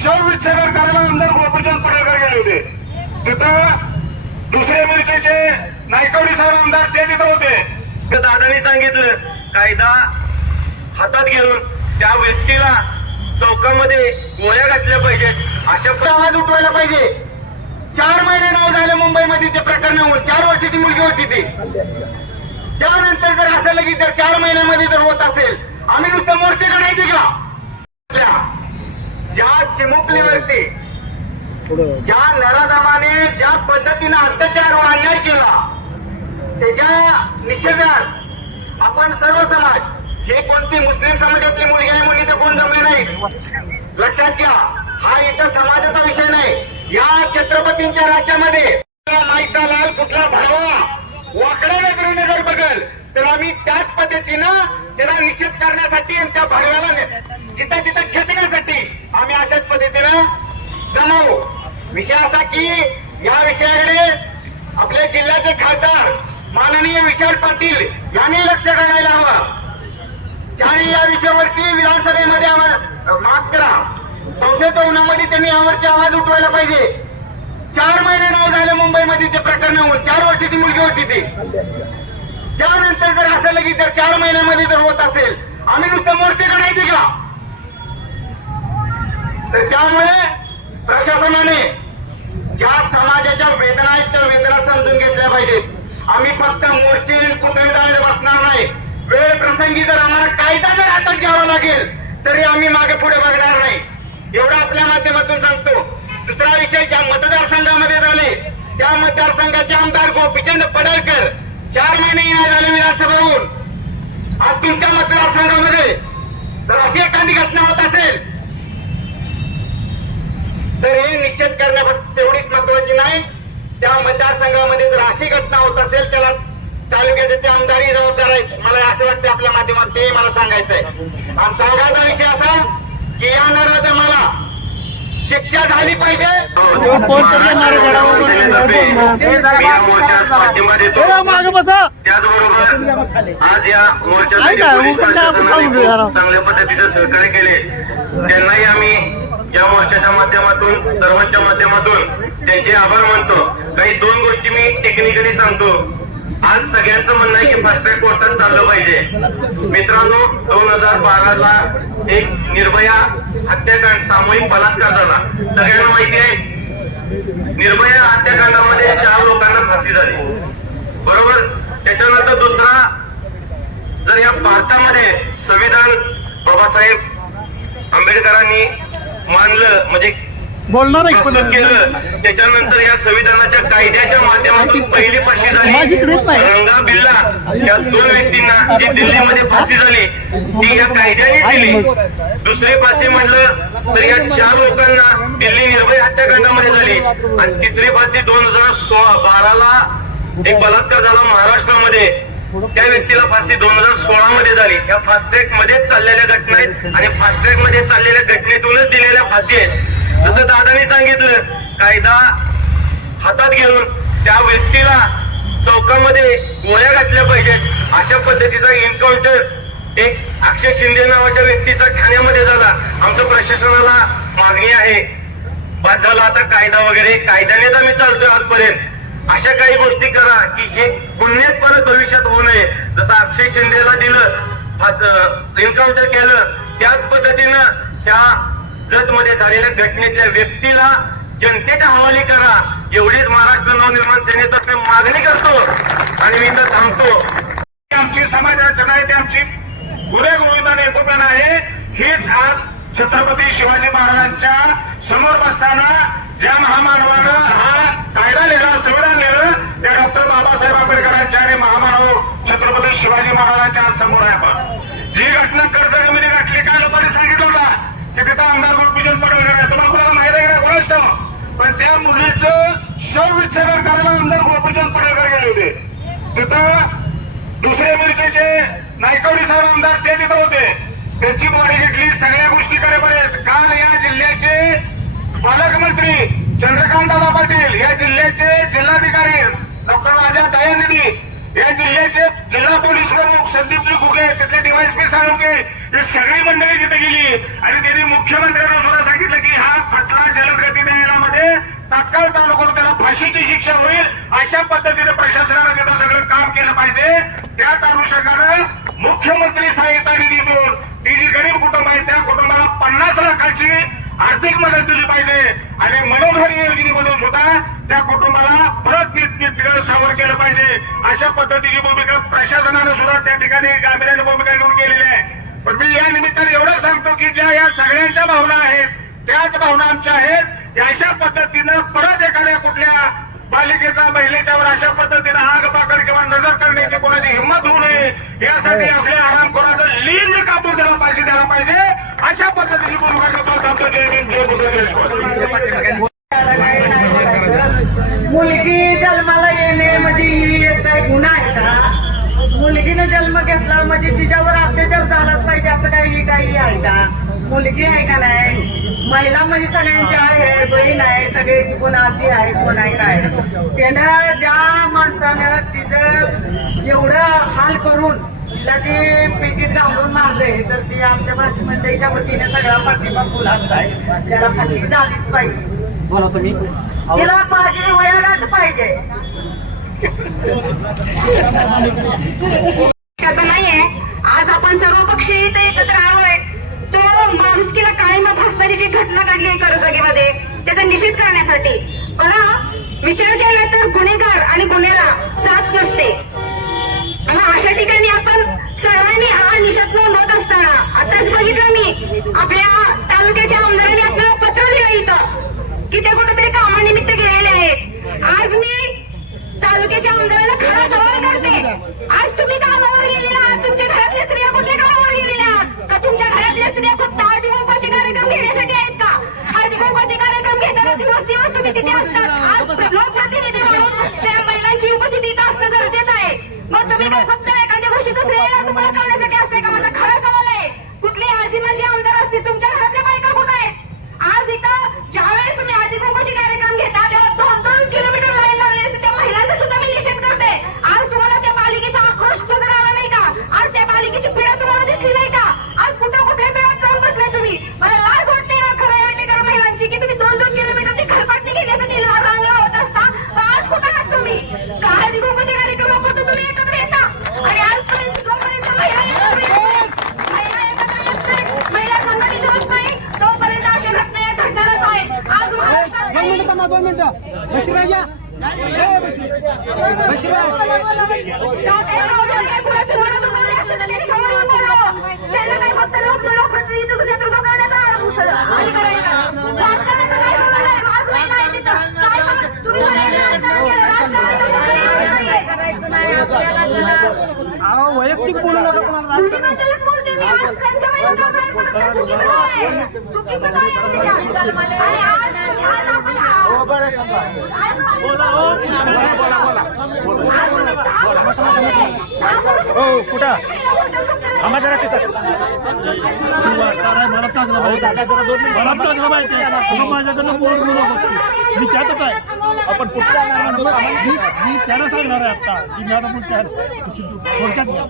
मुलीचं शव विच्छेदन करायला आमदार गोपीचंद पडवकर गेले होते. तिथं दुसरे मिरचीचे नायकवडी साहेब आमदार ते तिथं होते. दादानी सांगितलं कायदा हातात घेऊन त्या व्यक्तीला चौकामध्ये गोळ्या घातल्या पाहिजेत. अशा आवाज उठवायला पाहिजे. चार महिने नाव झाले मुंबईमध्ये ते प्रकरण होऊन. चार वर्षाची मुलगी होती ती. त्यानंतर जर असं लगेच जर चार महिन्यामध्ये जर होत असेल आम्ही नुसतं मोर्चे काढायचे का? ज्या चिमुकलीवरती ज्या नराधमाने ज्या पद्धतीने अत्याचार व अन्याय केला त्याच्या निषेधात आपण सर्व समाज हे कोणती मुस्लिम समाजातली मुलगी आहे मुली तर कोण जमले नाही? लक्षात घ्या हा इथं समाजाचा विषय नाही. या छत्रपतींच्या राज्यामध्ये कुठला माईचा लाल कुठला भाडवा वाकड्या नजरेने जर बघल तर आम्ही त्याच पद्धतीनं त्याला निषेध करण्यासाठी आणि त्या भाडव्याला जिथं तिथं खेचण्यासाठी आम्ही अशाच पद्धतीनं जमावू. विषय असा की या विषयाकडे आपल्या जिल्ह्याचे खासदार माननीय विशाल पाटील यांनी लक्ष घालायला हवं. त्याने या विषयावरती विधानसभेमध्ये आवाज माफ करा. संसद भवनामध्ये त्यांनी यावरती आवाज उठवायला पाहिजे. चार महिने नाव झालं मुंबईमध्ये ते प्रकरण होऊन. चार वर्षाची मुलगी होती ती. त्यानंतर जर असं लगेच जर चार महिन्यामध्ये जर होत असेल आम्ही नुसतं मोर्चे काढायचे का? तर त्यामुळे प्रशासनाने ज्या समाजाच्या वेदना आहेत त्या वेदना समजून घेतल्या पाहिजेत. आम्ही फक्त मोर्चे कुठे जायला बसणार नाही. वेळ प्रसंगी जर आम्हाला कायदा जर हातात घ्यावा लागेल तरी आम्ही मागे पुढे बघणार नाही. एवढं आपल्या माध्यमातून सांगतो. दुसरा विषय ज्या मतदारसंघामध्ये झाले त्या मतदारसंघाचे आमदार गोपीचंद पडळकर चार महिने नाही झाले विधानसभा आज तुमच्या मतदारसंघामध्ये जर अशी एखादी घटना होत असेल तर हे निश्चित करणे तेवढीच महत्वाची नाही. त्या मतदारसंघामध्ये जर अशी घटना होत असेल त्याला तालुक्याचे ते आमदारही जबाबदार आहेत. मला असं वाटतं आपल्या माध्यमात ते मला सांगायचं आहे आणि सांगायचा विषय असा की या मला शिक्षा झाली पाहिजे. मी या मोर्चास पाठिंबा देतो त्याचबरोबर आज या खूप चांगल्या पद्धतीचं सहकार्य केले. त्यांनाही आम्ही या मोर्चाच्या माध्यमातून सर्वांच्या माध्यमातून त्यांचे आभार मानतो. काही दोन गोष्टी मी टेक्निकली सांगतो. आज सगळ्यांचं म्हणणं आहे की फास्ट ट्रॅक कोर्टात चाललं पाहिजे. मित्रांनो दोन हजार बाराला एक निर्भया हत्याकांड सामूहिक बलात्कार झाला सगळ्यांना माहिती आहे निर्भया हत्याकांडामध्ये चार लोकांना फाशी झाली. बरोबर? त्याच्यानंतर दुसरा जर या भारतामध्ये संविधान बाबासाहेब आंबेडकरांनी मानलं म्हणजे बोलणार केलं त्याच्यानंतर या संविधानाच्या कायद्याच्या माध्यमातून पहिली फाशी झाली. रंगा बिल्ला या दोन व्यक्तींना जी दिल्लीमध्ये फाशी झाली ती या कायद्याने दिली दुसरी फाशी म्हटलं तर या चार लोकांना दिल्ली निर्भय हत्याकांडामध्ये झाली. आणि तिसरी फाशी दोन हजार सोळा बाराला एक बलात्कार झाला महाराष्ट्रामध्ये. त्या व्यक्तीला फाशी दोन हजार सोळा मध्ये झाली. या फास्ट्रॅक मध्येच चाललेल्या घटना आहेत आणि फास्ट्रॅकमध्ये चाललेल्या घटनेतूनच दिलेल्या फाशी आहेत. जसं दादानी सांगितलं कायदा हातात घेऊन त्या व्यक्तीला चौकामध्ये गोळ्या घातल्या पाहिजेत. अशा पद्धतीचा एन्काउंटर एक अक्षय शिंदे नावाच्या व्यक्तीचा ठाण्यामध्ये झाला. आमचं प्रशासनाला मागणी आहे. बाद झाला आता कायदा वगैरे. कायद्यानेच आम्ही चालतोय आजपर्यंत. अशा काही गोष्टी करा की हे गुन्हेच परत भविष्यात होऊ नये. जसं अक्षय शिंदेला दिलं एन्काउंटर केलं त्याच पद्धतीनं त्या जतमध्ये झालेल्या घटनेतल्या व्यक्तीला जनतेच्या हवाली करा. एवढीच महाराष्ट्र नवनिर्माण सेनेतर्फे मागणी करतो आणि मी तर थांबतो. आमची समाज रचना आहे ती आमची गुन्हे गोविंदाने एकोप्यान आहे. हेच आज छत्रपती शिवाजी महाराजांच्या समोर बसताना ज्या महामानवानं हा कायदा लिहिला संविधान लिहिलं त्या डॉक्टर बाबासाहेब आंबेडकरांच्या आणि महामानव छत्रपती शिवाजी महाराजांच्या आज समोर आहे आपण. जी घटना कर्जमध्ये घातली काय लोकांनी सांगितलं होता की तिथं आमदार गोपीचंद पडवकर आहे तुम्हाला कोणाला माहिती आहे का? कोणाच? आणि त्या मुलीचं शव विच्छेदन करायला आमदार गोपीचंद पडळकर गेले होते. तिथं दुसरे मिरचीचे नायकवडी साहेब आमदार ते तिथं होते. त्यांची बॉडी घेतली सगळ्या गोष्टी करेपर्यंत. काल या जिल्ह्याचे पालकमंत्री चंद्रकांत दादा पाटील या जिल्ह्याचे जिल्हाधिकारी डॉक्टर राजा दयानिधी या जिल्ह्याचे जिल्हा पोलीस प्रमुख संदीपजी घुगे तिथले डीवायसपी साळुंके ही सगळी मंडळी तिथे गेली. आणि त्यांनी मुख्यमंत्र्यांना सुद्धा सांगितलं की हा खटला जलदगती न्यायालयामध्ये तात्काळ चालू करून त्याला फाशीची शिक्षा होईल अशा पद्धतीने प्रशासनानं तिथं सगळं काम केलं पाहिजे. त्याच अनुषंगानं मुख्यमंत्री सहायता निधी देऊन ती जी गरीब कुटुंब आहे त्या कुटुंबाला पन्नास लाखाची आर्थिक मदत दिली पाहिजे. आणि मनोधरी योजनेमधून सुद्धा त्या कुटुंबाला परत नीटनीटकडे सावर केलं पाहिजे. अशा पद्धतीची भूमिका प्रशासनानं सुद्धा त्या ठिकाणी गांभीर्याने भूमिका घेऊन केलेली आहे. पण मी या निमित्ताने एवढं सांगतो की ज्या या सगळ्यांच्या भावना आहेत त्याच भावना आमच्या आहेत अशा पद्धतीनं परत एखाद्या कुठल्या बालिकेचा महिलेच्यावर अशा पद्धतीनं आग पाकड किंवा नजर करण्याची कोणाची हिंमत होऊ नये यासाठी असल्या आरामखोराचं लिंग कापून त्याला पाहिजे द्यायला पाहिजे. अशा पद्धतीची भूमिका घेतो आमचं जय भीम, जय बुद्ध, जय शिवाजी. मुलगी जन्माला येणे म्हणजे ही एक काही गुन्हा आहे का? मुलगीनं जन्म घेतला म्हणजे तिच्यावर अत्याचार झालाच पाहिजे असं काही ही काही आहे का? मुलगी आहे का नाही? महिला म्हणजे सगळ्यांची आहे बहीण आहे सगळ्याची कोणाची आहे कोण आहे? काय त्यानं ज्या माणसानं तिचं एवढं हाल करून तिला जे पेटीत घालून मारलंय तर ती आमच्या भाजी मंडईच्या वतीने सगळा पाठिंबा फुलांचाय त्याला फाशी झालीच पाहिजे. तिला पाहिजे वयालाच पाहिजे. त्याचं नाहीये. आज आपण सर्व पक्षी इथे एकत्र आलोय. तो माणुसकीला काळी भासणारी जी घटना घडली आहे कर्जगीमध्ये त्याचा निषेध करण्यासाठी. बघा विचार केला तर गुन्हेगार आणि गुन्हेला जात नसते. मग अशा ठिकाणी आपण सर्वांनी हा निषेध नोंदवत असताना आताच बघितलं मी आपल्या तालुक्याच्या आमदारांनी आपलं पत्र लिहिलं इथं. की ते कुठेतरी कामानिमित्त गेलेले आहेत. आज मी तालुक्याच्या आमदाराला खरा सवाल करते. आज तुम्ही कामावर गेलेला आहात. तुमच्या घरातल्या स्त्रिया कुठल्या कामावर गेलेल्या आहात? का तुमच्या घरातल्या स्त्रिया फक्त हळदी कुंकवाचे कार्यक्रम घेण्यासाठी आहेत का? हळदी कुंकवाचे कार्यक्रम घेताना दिवस दिवस तुम्ही तिथे असतात. आज लोकप्रतिनिधी म्हणून त्या महिलांची उपस्थिती इथं असणं गरजेचं आहे. मग तुम्ही काय फक्त एखाद्या गोष्टीचं श्रेय तुम्हाला करण्यासाठी असते का? माझा खरा सवाल आहे. कुठले आजी माझी आमदार असतील బషీర్ భయ్యా బషీర్ భయ్యా वैयक्तिक बोलू नका राजकारण. हो कुठं? आम्हा जरा मला चांगलं माहिती आहे. मला चांगलं माहिती तुम्ही माझ्याकडनं बोलू नको. मी त्यातच आहे. आपण कुठल्या मी मी त्याला सांगणार आहे आता की मॅडम पण त्या थोडक्यात घ्या.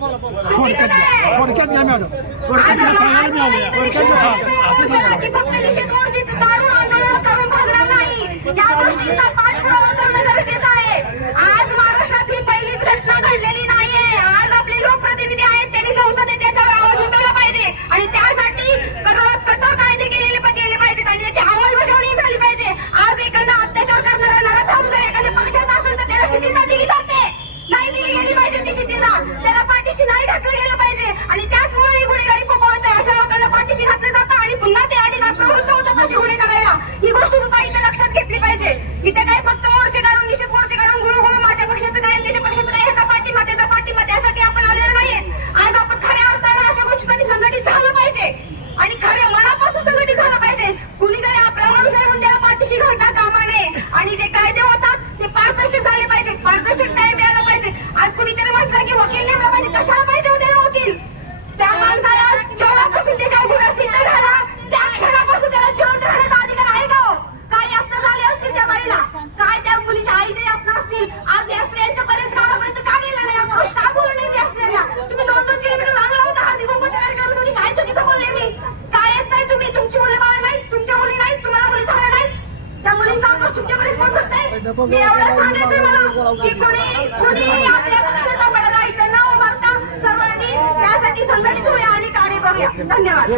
थोडक्यात घ्या. थोडक्यात घ्या मॅडम. थोडक्यात घ्या. सांगायला मिळाले. थोडक्यात घ्या. असं सांगा आज महाराष्ट्रात ही पहिलीच घटना घडलेली जे कायदे होतात ते पारदर्शक झाले पाहिजे पारदर्शक मी एवढं सांगायचं मला की आपल्या पक्षाचा इथं न उभारता सर्वांनी त्यासाठी संघटित होऊया आणि कार्य करूया. धन्यवाद.